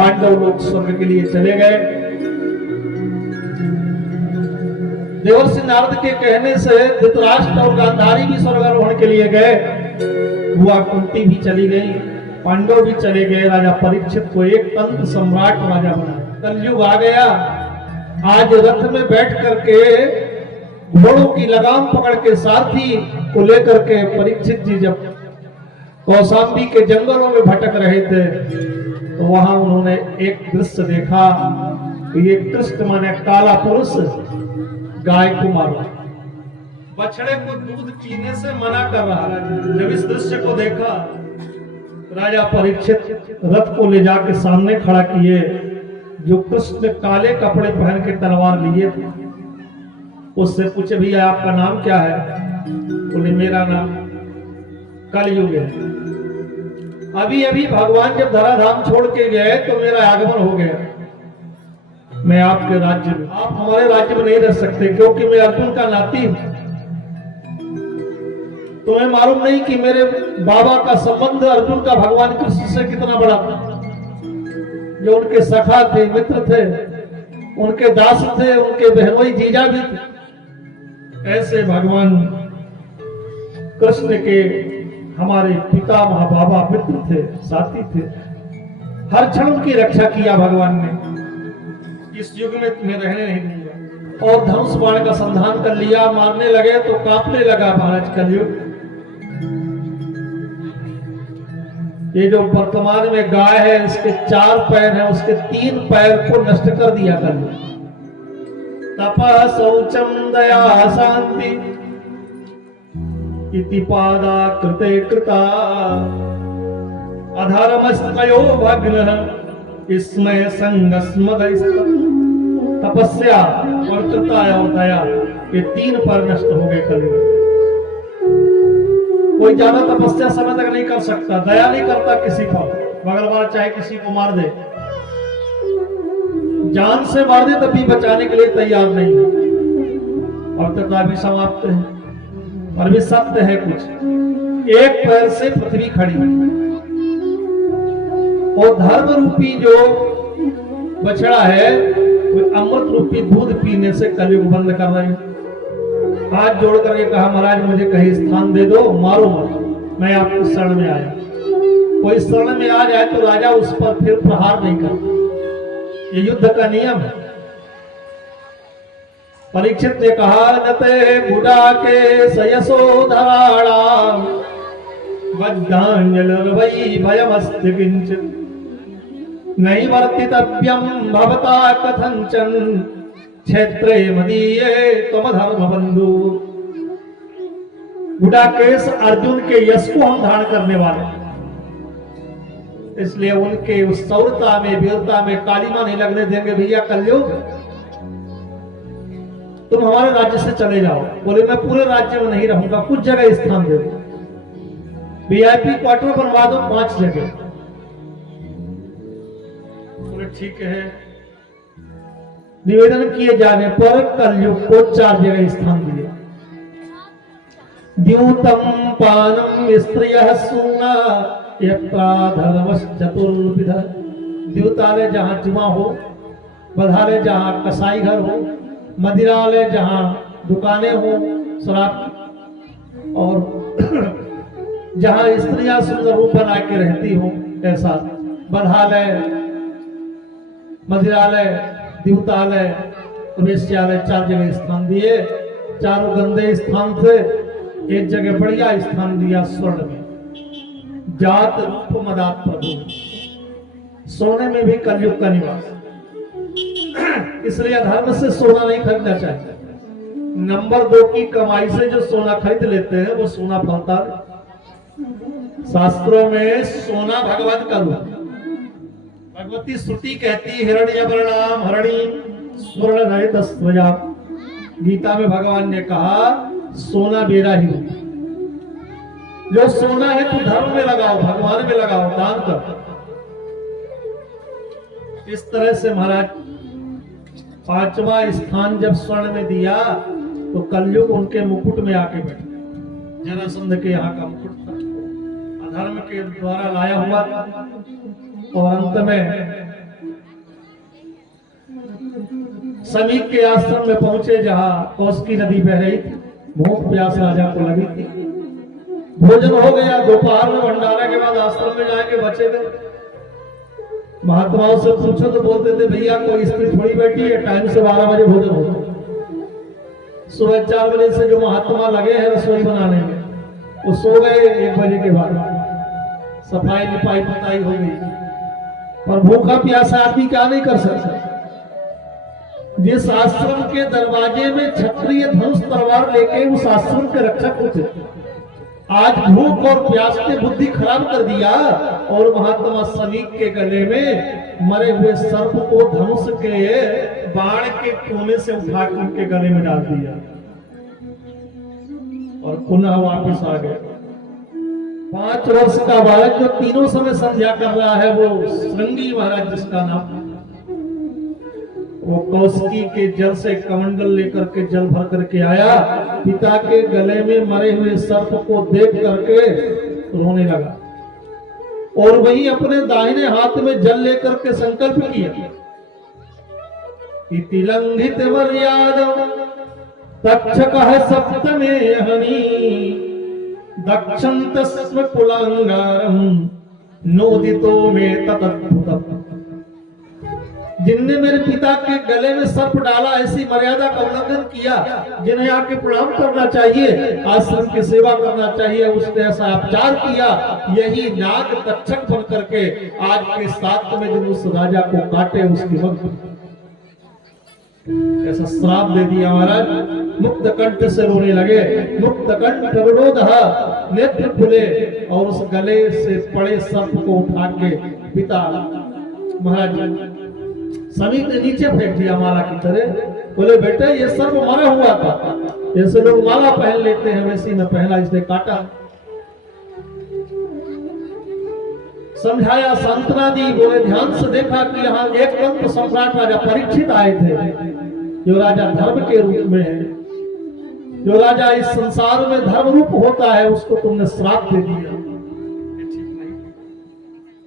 पांडव लोग स्वर्ग के लिए चले गए। देवर्षि नारद के कहने से धृतराष्ट्र और गांधारी भी स्वर्गारोहण के लिए गए। बुआ कुंती भी चली गई, पांडव भी चले गए। राजा परीक्षित को एक तंत्र सम्राट राजा बनाया। कलयुग आ गया। आज रथ में बैठ करके घोड़ों की लगाम पकड़ के सारथी को लेकर के परीक्षित जी जब कौशाम्बी के जंगलों में भटक रहे थे तो वहां उन्होंने एक दृश्य देखा कि ये कृष्ण माने काला पुरुष गाय को मारा, बछड़े को दूध पीने से मना कर रहा है। जब इस दृश्य को देखा राजा परीक्षित रथ को ले जाके सामने खड़ा किए। जो कृष्ण काले कपड़े पहन के तलवार लिए थे उससे पूछे भैया आपका नाम क्या है? बोले मेरा नाम कलयुग है। अभी अभी भगवान जब धराधाम छोड़ के गए तो मेरा आगमन हो गया। मैं आपके राज्य में, आप हमारे राज्य में नहीं रह सकते क्योंकि मैं अर्जुन का नाती हूं। तुम्हें मालूम नहीं कि मेरे बाबा का संबंध अर्जुन का भगवान कृष्ण से कितना बड़ा था। जो उनके सखा थे, मित्र थे, उनके दास थे, उनके बहनोई जीजा भी थे। ऐसे भगवान कृष्ण के हमारे पिता महाबाबा मित्र थे, साथी थे। हर क्षण उनकी रक्षा किया भगवान ने। इस युग में तुम्हें रहने नहीं दिया और धनुष बाण का संधान कर लिया। मारने लगे तो कांपने लगा महाराज कलयुग। ये जो वर्तमान में गाय है इसके 4 पैर हैं, उसके 3 पैर को नष्ट कर दिया कलयुग। तपः शौचम दया शांति इति पादा कृते कृता अधर्मस्तयो भग्नः इसमें तपस्या और कृता और दया ये 3 पर नष्ट हो गए कलयुग। कोई ज्यादा तपस्या समय तक नहीं कर सकता, दया नहीं करता किसी पर, बगल वाला चाहे किसी को मार दे, जान से मार दे तब भी बचाने के लिए तैयार नहीं। और कृता भी समाप्त है। और भी सत्य है कुछ, एक पैर से पृथ्वी खड़ी और धर्म रूपी जो बछड़ा है वो अमृत रूपी दूध पीने से कलयुग बंद कर रहे हैं। हाथ जोड़ करके कहा महाराज मुझे कहीं स्थान दे दो, मारो मत, मैं आपकी शरण में आया। कोई शरण में आ जाए तो राजा उस पर फिर प्रहार नहीं करता, ये युद्ध का नियम है। परीक्षित ने कहा नते बुढ़ा के सयसो धराड़ा बद्धांजल वै भयमस्ति किंचित नहीं वर्तितव्यम भवता कथंचन क्षेत्रे मदीये तुम धर्म बंधु। बुढ़ा केस अर्जुन के यश को हम धारण करने वाले, इसलिए उनके उस सौरता में वीरता में कालिमा नहीं लगने देंगे। भैया कलयुग तुम हमारे राज्य से चले जाओ। बोले मैं पूरे राज्य में नहीं रहूंगा, कुछ जगह स्थान दे दो, वीआईपी क्वार्टर बनवा दो 5 जगह। बोले ठीक है। निवेदन किए जाने पर कलयुग को 4 जगह स्थान दिए। द्यूतम पानम स्त्रियः सूना यत्रा धर्मश्चतुर्विध। द्यूतालय जहां जुआ हो, बधालय जहां कसाई घर हो, मदिरालय जहां दुकानें हो शराब, और जहां स्त्रियां सुंदर रूप बना के रहती हो ऐसा। बधालय, मदिरालय, द्यूतालय, वेश्यालय 4 जगह स्थान दिए। चारों गंदे स्थान थे, एक जगह बढ़िया स्थान दिया स्वर्ण में। जात रूप मदात प्रभु, सोने में भी कलयुग का निवास। इसलिए धर्म से सोना नहीं खरीदना चाहिए। नंबर 2 की कमाई से जो सोना खरीद लेते हैं वो सोना फलता है। शास्त्रों में सोना भगवत का रूप। भगवती श्रुति कहती हिरण्यवर्णाम हरणीम स्वर्ण रहित स्वया। गीता में भगवान ने कहा सोना मेरा ही रूप। जो सोना है तू धर्म में लगाओ, भगवान में लगाओ, दान कर। इस तरह से महाराज 5वां स्थान जब स्वर्ण में दिया तो कलयुग उनके मुकुट में आके बैठ गया। जरासंध के यहाँ का मुकुट था, अधर्म के द्वारा लाया हुआ था। और अंत में समीप के आश्रम में पहुंचे जहां कौशिकी नदी बह रही थी। भूख प्यास राजा को लगी थी। भोजन हो गया, दोपहर में भंडारा के बाद आश्रम में जाएंगे, बचे गए। महात्माओं से पूछो तो बोलते थे भैया कोई स्त्री थोड़ी बैठी है, टाइम से 12 बजे भोजन होता है। सुबह 4 बजे से जो महात्मा लगे हैं रसोई बनाने में, वो सो गए 1 बजे के बाद। सफाई लिपाई पुताई हो गई, पर भूखा प्यासा आदमी क्या नहीं कर सकता। जिस आश्रम के दरवाजे में क्षत्रिय धनुष तलवार लेके उस आश्रम के रक्षक होते, आज भूख और प्यास ने बुद्धि खराब कर दिया और महात्मा समीक के गले में मरे हुए सर्प को धनुष के बाण के कोने से उठा कर उनके गले में डाल दिया और पुनः वापस आ गए। 5 वर्ष का बालक जो तीनों समय संध्या कर रहा है, वो श्रृंगी महाराज जिसका नाम, वो कौशिकी के जल से कमंडल लेकर के जल भर करके आया। पिता के गले में मरे हुए सर्प को देख करके रोने लगा और वही अपने दाहिने हाथ में जल लेकर के संकल्प किया, इति लंघित मर्यादा तक्षकः सप्तमे हनि दक्षन्तस्व कुलांगारम नोदितो में ततद्भुतम्। जिनने मेरे पिता के गले में सर्प डाला, ऐसी मर्यादा का उल्लंघन किया, जिन्हें आके प्रणाम करना चाहिए, आश्रम की सेवा करना चाहिए, उसने ऐसा अपचार किया। यही नाग तक्षक बन करके आज के 7 में दिन उस राजा को काटे, उसकी वक्त ऐसा श्राप दे दिया महाराज। मुक्त कंठ से रोने लगे, मुक्त कंठ विरोधः, नेत्र खुले और उस गले से पड़े सर्प को उठा के पिता महाराज समीक ने नीचे फेंक दिया माला की तरह। बोले बेटे ये सर्प मरा हुआ था, जैसे लोग माला पहन लेते हैं वैसी में पहना, इसने काटा। समझाया, सांत्वना दी। बोले ध्यान से देखा कि यहाँ एक दंत सम्राट राजा परीक्षित आए थे, जो राजा धर्म के रूप में है, जो राजा इस संसार में धर्म रूप होता है, उसको तुमने श्राप दे दिया।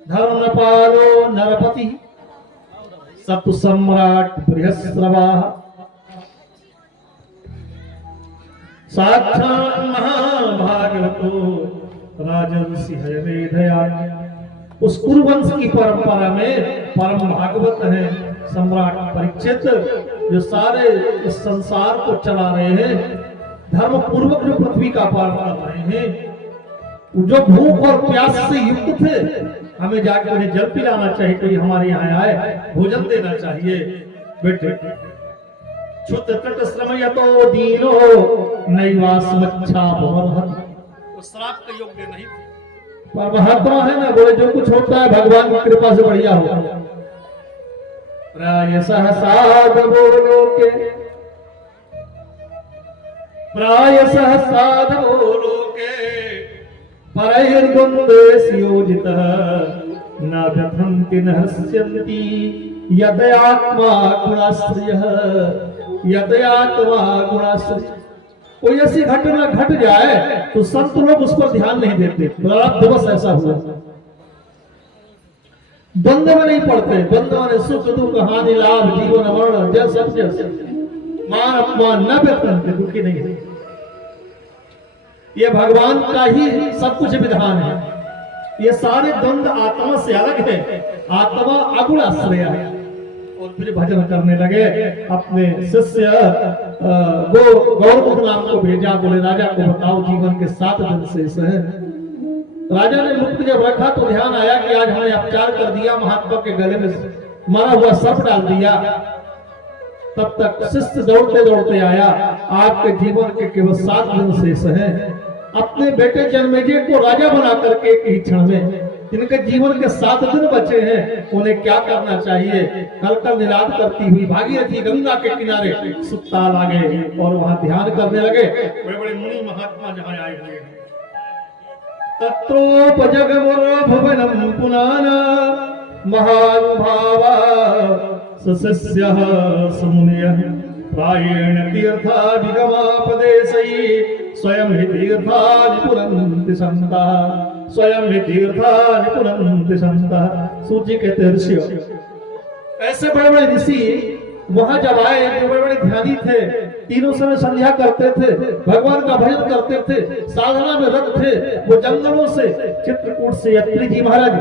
धर्म न पालो नरपति सप्त सम्राट बृहस्रवा साक्षात् महाभागवतो राजर्षि हयमेधया। उस कुरुवंश की परंपरा में परम भागवत है सम्राट परीक्षित, जो सारे इस संसार को चला रहे हैं, धर्म पूर्वक जो पृथ्वी का पालन कर रहे हैं, जो भूख और प्यास से युक्त थे। हमें जाकर उन्हें जल पिलाना चाहिए, कोई हमारे यहाँ आए भोजन देना चाहिए। बेटे क्षुत तट श्रमय तो दीनो नैवास मच्छा भवरहत, वो श्राप के योग्य नहीं थे, पर महात्मा है ना। बोले जो कुछ होता है भगवान की कृपा से बढ़िया होगा। प्रायशः साधवो लोके, प्रायशः साधवो लोके परैर्द्वन्द्वेषु योजितः न व्यथन्ति न हस्यन्ति यदयात्मा गुणाश्रयः, यदयात्मा गुणाश्रयः। कोई ऐसी घटना घट जाए तो संत लोग उस पर ध्यान नहीं देते, प्रारब्ध दिवस ऐसा हुआ। द्वंद्व में नहीं पड़ते, द्वंद्व में सुख दुख हानि लाभ जीवन मरण जय सत्य मान अपमान न व्यथन्ति, दुखी नहीं है। ये भगवान का ही सब कुछ विधान है। ये सारे द्वंद्व आत्मा से अलग है, आत्मा अगुण आश्रय है। और फिर भजन करने लगे। अपने शिष्य गौरमुख नाम को भेजा, बोले राजा को बताओ जीवन के 7 दिन शेष है। राजा ने मुक्त जब रखा तो ध्यान आया कि आज हमने अपचार कर दिया, महात्मा के गले में मरा हुआ सर्प डाल दिया। तब तक शिष्य दौड़ते दौड़ते आया, आपके जीवन के केवल 7 दिन शेष हैं। अपने बेटे जन्मेजय को राजा बना करके एक ही क्षण में, जिनके जीवन के 7 दिन बचे हैं, उन्हें क्या करना चाहिए, कल कल निनाद करती हुई भागीरथी गंगा के किनारे सुत्ताल आ गए और वहां ध्यान करने लगे। बड़े बड़े मुनि महात्मा जहां आए हुए हैं। तत्रोपजगमुरो भुवनं पुनाना महानुभावा सशिष्यः समुनयः प्रायेण तीर्थाधिगमापदेशैः स्वयं हि तीर्थानि पुनन्ति सन्तः, स्वयं हि तीर्थानि पुनन्ति सन्तः। सूर्य कहते ऋषि, ऐसे बड़े बड़े ऋषि वहां जब आए जो बड़े बड़े ध्यानी थे, तीनों समय संध्या करते थे, भगवान का भजन करते थे, साधना में रत थे, वो जंगलों से, चित्रकूट से अत्रि जी महाराज,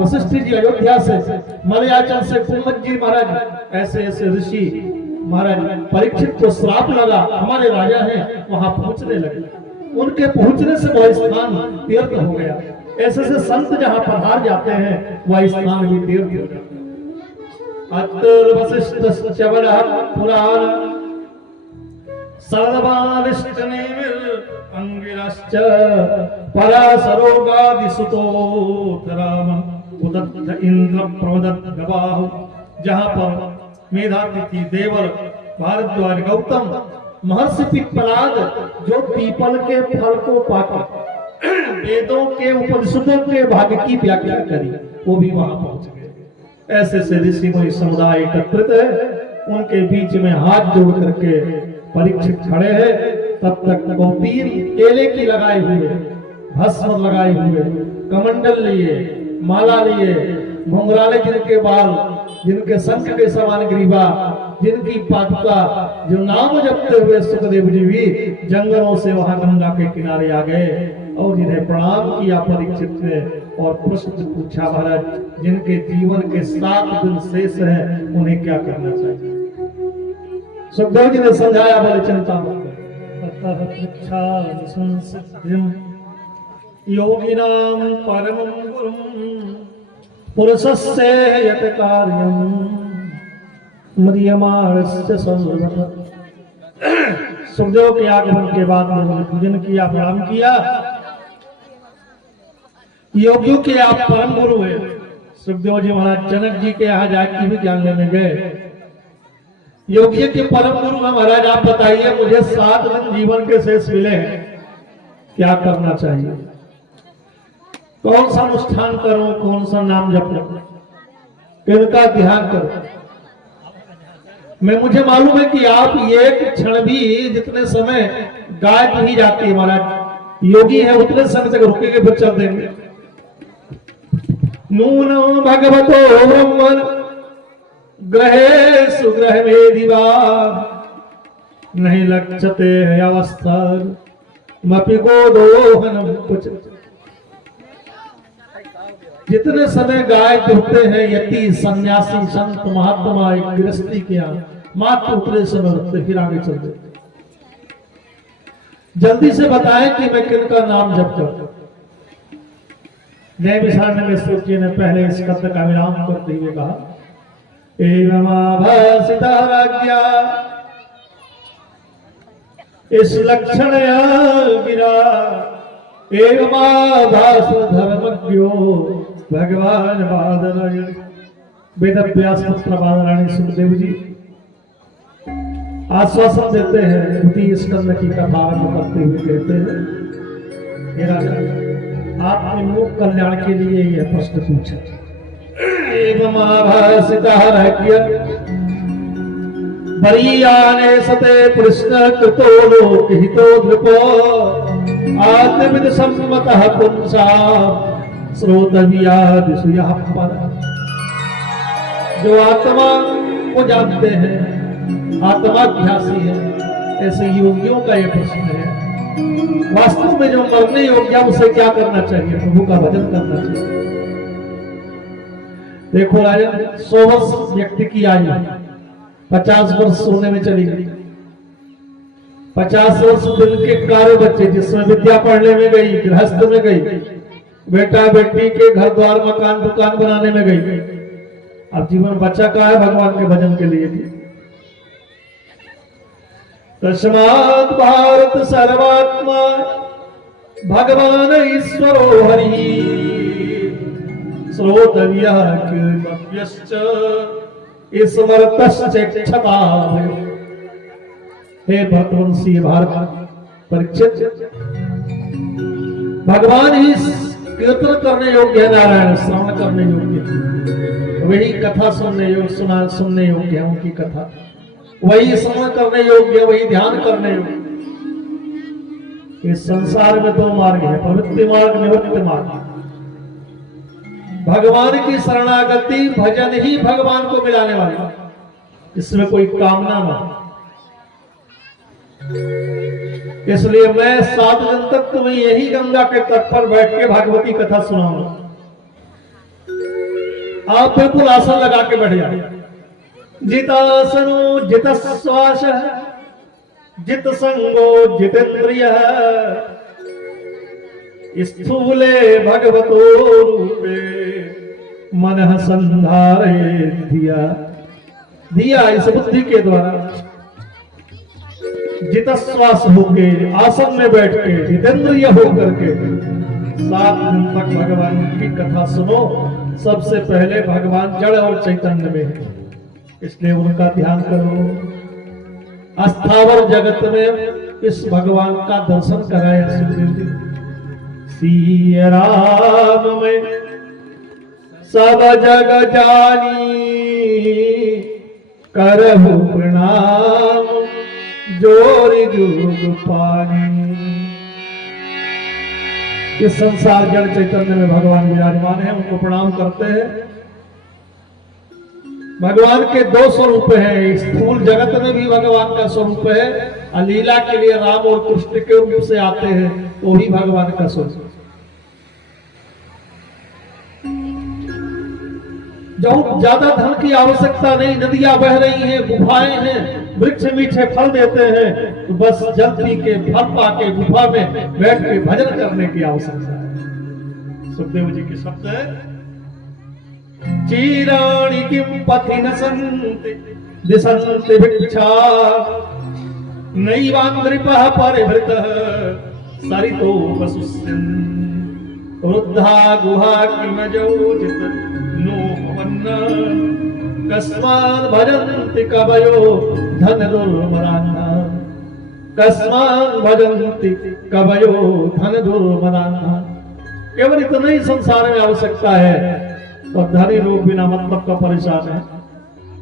वशिष्ठ जी अयोध्या से, मलयाचल से कुंभज जी महाराज, ऐसे ऐसे ऋषि महाराज परीक्षित को श्राप लगा, हमारे राजा हैं, वहां पहुंचने लगे। उनके पहुंचने से वह स्थान तीर्थ हो गया। ऐसे ऐसे संत जहां पधार जाते हैं वह स्थान भी तीर्थ हो जाता है। अत्र वशिष्ठ चवलः पुराण सर्वबालिष्टनेमिर अंगिरश्च पराशरोगादिसुतोत्तराम उदत्त इंद्र प्रमदत्त गवाहु। जहां पर मेधातिथि देवर भारद्वाज गौतम महर्षि पिप्पलाद जो पीपल के फल को पाकर वेदों के उपनिषदों के भाग की व्याख्या करी, वो भी वहां पहुंच गए। ऐसे से ऋषि मुनि समुदाय एकत्रित है, उनके बीच में हाथ जोड़ करके परीक्षित खड़े हैं। तब तक कौपीन केले की लगाए हुए, भस्म लगाए हुए, कमंडल लिए, माला लिए, घुंघराले जिनके बाल, जिनके शंख के समान ग्रीवा, जिनकी पादुका, जो नाम जपते हुए सुखदेव जी भी जंगलों से वहां गंगा के किनारे आ गए और जिन्हें प्रणाम किया परीक्षित ने और प्रश्न पूछा, महाराज जिनके जीवन के 7 दिन शेष हैं उन्हें क्या करना चाहिए? सुखदेव जी ने समझाया, बोले चिंता मत योगिनाम परमं गुरुं पुरुषस्य यत कार्यं म्रियमाणस्य सर्वतः। सुखदेव के आगमन के बाद उन्होंने पूजन किया, प्रणाम किया। योगियों के आप परम गुरु हैं। सुखदेव जी महाराज जनक जी के यहाँ जाके भी ज्ञान लेने गए। योगी के परम गुरु हैं, महाराज आप बताइए मुझे 7 दिन जीवन के शेष मिले हैं, क्या करना चाहिए? कौन सा अनुष्ठान करूं, कौन सा नाम जपूं, किनका ध्यान करूं? मुझे मालूम है कि आप एक क्षण भी जितने समय गाय नहीं जाती है, महाराज योगी है उतने समय तक रुकेंगे फिर चल देंगे। नूनो भगवतो ब्रह्मन ग्रहे सुग्रह में दिवा नहीं लक्षते है अवस्था मपि गोदोहन कुछ। जितने समय गाय दुहते हैं यति सन्यासी संत महात्मा एक गृहस्थी के यहाँ मात्र उतने समय रुकते, फिर आगे चल देते। जल्दी से बताएं कि मैं किनका नाम जप करूं। नए विशारण्य में सूची ने पहले इस शब्द का विराम करते हुए कहा, एवमाभासिता राज्ञा इस लक्षण गिरा एवमाभास धर्मज्ञो भगवान बादरायण। वेद व्यास पुत्र बादरायण सुखदेव जी आश्वासन देते हैं, द्वितीय स्कंद की कथा आरंभ करते हुए कहते हैं, हे राजा आपने लोक कल्याण के लिए यह प्रश्न पूछा। एवं आभासिता राज्ञ बरीयाने सते प्रश्न कृतो लोक हितो नृपो आत्मविद सम्मतः पुंसा श्रोतव्या दिशुयः पर। जो आत्मा को जानते हैं, आत्माध्यासी है, ऐसे योगियों का यह प्रश्न है। वास्तव में जो मरने योग्य उसे क्या करना चाहिए? प्रभु का भजन करना चाहिए। देखो राजन, 100 वर्ष व्यक्ति की आयु 50 वर्ष सोने में चली गई। 50 वर्ष दिन के कार्य बच्चे जिसमें विद्या पढ़ने में गई, गृहस्थ में गई, बेटा बेटी के घर द्वार मकान दुकान बनाने में गई। अब जीवन बचा का है भगवान के भजन के लिए भी। तस्मात् भारत सर्वात्मा भगवान ईश्वरो हरि श्रोतव्यः कीर्तव्यश्च स्मरतश्च क्षमा। हे भक्तवंशी भारत परीक्षित, भगवान ही कीर्तन करने योग्य है, नारायण श्रवण करने योग्य, वही कथा सुनने योग्य है उनकी कथा, वही श्रवण करने योग्य, वही ध्यान करने योग्य। इस संसार में 2 मार्ग है, प्रवृत्ति मार्ग, निवृत्ति मार्ग। भगवान की शरणागति भजन ही भगवान को मिलाने वाला। इसमें कोई कामना ना। इसलिए मैं 7 दिन तक तुम्हें यही गंगा के तट पर बैठ के भागवती कथा सुनाऊंगा। आप बिल्कुल आसन लगा के बैठ जाए। जितासनो जित श्वास जित संगो जितेन्द्रिय स्थूले भगवतो रूपे मन संधारे धिया। धिया इस बुद्धि के द्वारा जितश्वास होके आसन में बैठ के जितेंद्रिय होकर के 7 दिन तक भगवान की कथा सुनो। सबसे पहले भगवान जड़ और चैतन्य में है, इसलिए उनका ध्यान करो। अस्थावर जगत में इस भगवान का दर्शन कराया सुखदेव जी। सिया राम में सब जग जानी करहु प्रणाम जोरी जुग पानी। इस संसार जड़ चैतन्य में भगवान विराजमान है, उनको प्रणाम करते हैं। भगवान के 2 स्वरूप हैं। स्थूल जगत में भी भगवान का स्वरूप है, और लीला के लिए राम और कृष्ण के रूप से आते हैं, वो ही भगवान का स्वरूप। जब ज्यादा धन की आवश्यकता नहीं, नदियां बह रही हैं, गुफाएं हैं, वृक्ष मीठे फल देते हैं, तो बस जल पी के फल पा के गुफा में बैठ के भजन करने की आवश्यकता है। सुखदेव जी के शब्द है, चीराणि किम पथि न सन्ति दिशन्ति भिक्षा नैवान्द्रिपः परिभृतः सरितो वसुस्यन् वृद्धा गुहा किमजोजित नो भवन्न कस्माद् भजन्ति कवयो धन दुर्मदान्ना। कस्माद् भजन्ति कवयो धन दुर्मदान्ना। केवल इतना ही संसार में आवश्यकता है, और धनी लोग बिना मतलब का परेशान है।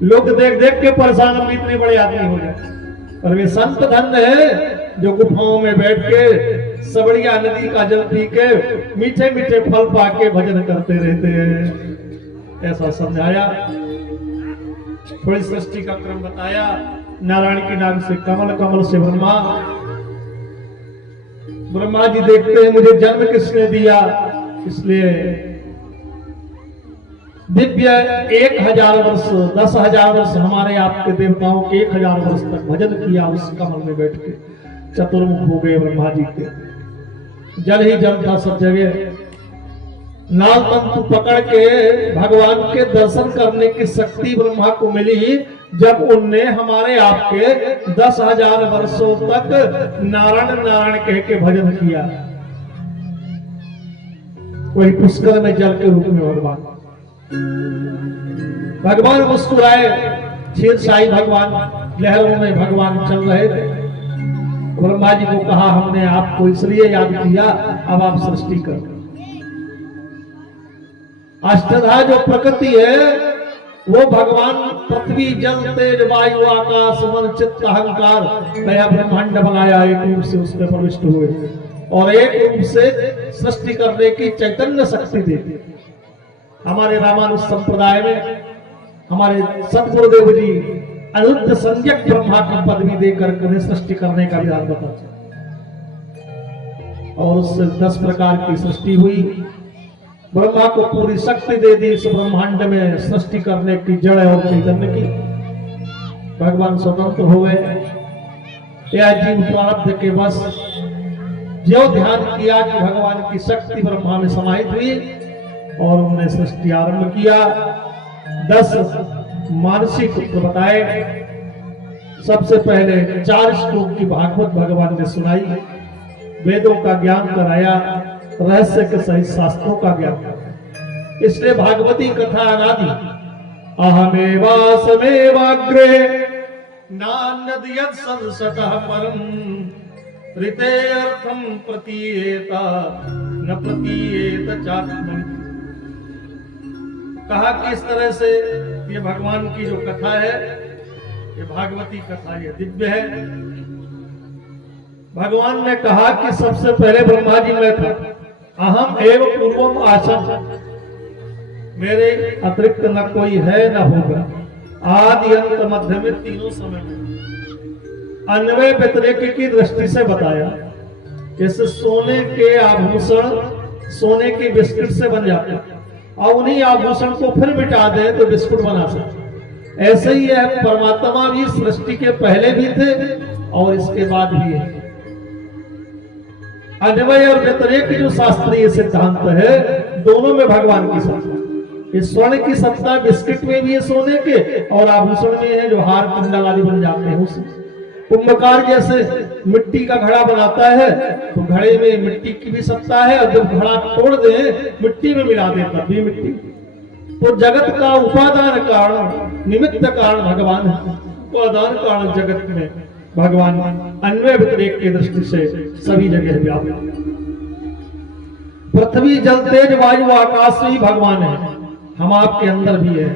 लोग देख देख के परेशान, हम इतने बड़े आदमी हो जाए। पर वे संत धन्य है जो गुफाओं में बैठ के सबड़िया नदी का जल पी के मीठे मीठे फल पा के भजन करते रहते हैं। ऐसा समझाया। थोड़ी सृष्टि का क्रम बताया। नारायण की नाम से कमल, कमल से ब्रह्मा। ब्रह्मा जी देखते हैं मुझे जन्म किसने दिया, इसलिए दिव्य 1000 वर्ष 10,000 वर्ष हमारे आपके देवताओं के 1000 वर्ष तक भजन किया उस कमल में बैठ के। चतुर्मुख हो गए ब्रह्मा जी के। जल ही जल था सब जगह। नाल तंतु पकड़ के भगवान के दर्शन करने की शक्ति ब्रह्मा को मिली जब उनने हमारे आपके 10,000 वर्षों तक नारायण नारायण कह के भजन किया। वही पुष्कर में जल के रूप में भगवान मुस्कुराए। क्षीरसाई भगवान लहरों में भगवान चल रहे थे। ब्रह्मा जी को कहा हमने आपको इसलिए याद किया, अब आप सृष्टि कर। अष्टधा जो प्रकृति है वो भगवान पृथ्वी जल तेज वायु आकाश मन चित्त अहंकार नया ब्रह्मांड बनाया, एक रूप से उसमें प्रविष्ट हुए और एक रूप से सृष्टि करने की चैतन्य शक्ति देती। हमारे रामानुज संप्रदाय में हमारे सतगुरुदेव जी अनिरुद्ध संज्ञक ब्रह्मा की पदवी देकर सृष्टि करने का विधान बताते और उससे 10 प्रकार की सृष्टि हुई। ब्रह्मा को पूरी शक्ति दे दी इस ब्रह्मांड में सृष्टि करने की, जड़ और चैतन्य की। भगवान स्वतंत्र हो गए। यह जीव प्रारब्ध के बस जो ध्यान किया कि भगवान की शक्ति ब्रह्मा में समाहित हुई और उन्होंने सृष्टि आरंभ किया। 10 मानसिक पुत्र बताए। सबसे पहले 4 श्लोक की भागवत भगवान ने सुनाई, वेदों का ज्ञान कराया, रहस्य के सहित शास्त्रों का ज्ञान कराया। इसलिए भागवती कथा अनादि। अहमेवासमेवाग्रे नान्यद् संसतः परम ऋते अर्थम प्रतीयेता न प्रतीयेत चात्मनि। कहा कि इस तरह से ये भगवान की जो कथा है, ये भागवती कथा, ये दिव्य है। भगवान ने कहा कि सबसे पहले ब्रह्मा जी में था, अहम एव पूर्वम आसम, मेरे अतिरिक्त न कोई है न होगा। आदि अंत मध्य में तीनों समय में अन्वय व्यतिरेक की दृष्टि से बताया। जैसे सोने के आभूषण सोने के बिस्कुट से बन जाते हैं और उन्हीं आभूषण को फिर मिटा दें तो बिस्कुट बना सकते। ऐसे ही है, परमात्मा भी सृष्टि के पहले भी थे और इसके बाद भी है। अन्वय और व्यतिरेक जो शास्त्रीय सिद्धांत है, दोनों में भगवान की सत्ता। इस स्वर्ण की सत्ता बिस्किट में भी है सोने के, और आभूषण में है जो हार कुंडल आदि बन जाते हैं उसमें। कुंभकार जैसे मिट्टी का घड़ा बनाता है तो घड़े में मिट्टी की भी सत्ता है, और जब घड़ा तोड़ दे मिट्टी में मिला दे तब भी मिट्टी। तो जगत का उपादान कारण निमित्त कारण भगवान है। उपादान कारण जगत में भगवान अन्वय व्यतिरेक की दृष्टि से सभी जगह व्याप्त। पृथ्वी जल तेज वायु आकाश से ही भगवान है, हम आपके अंदर भी है।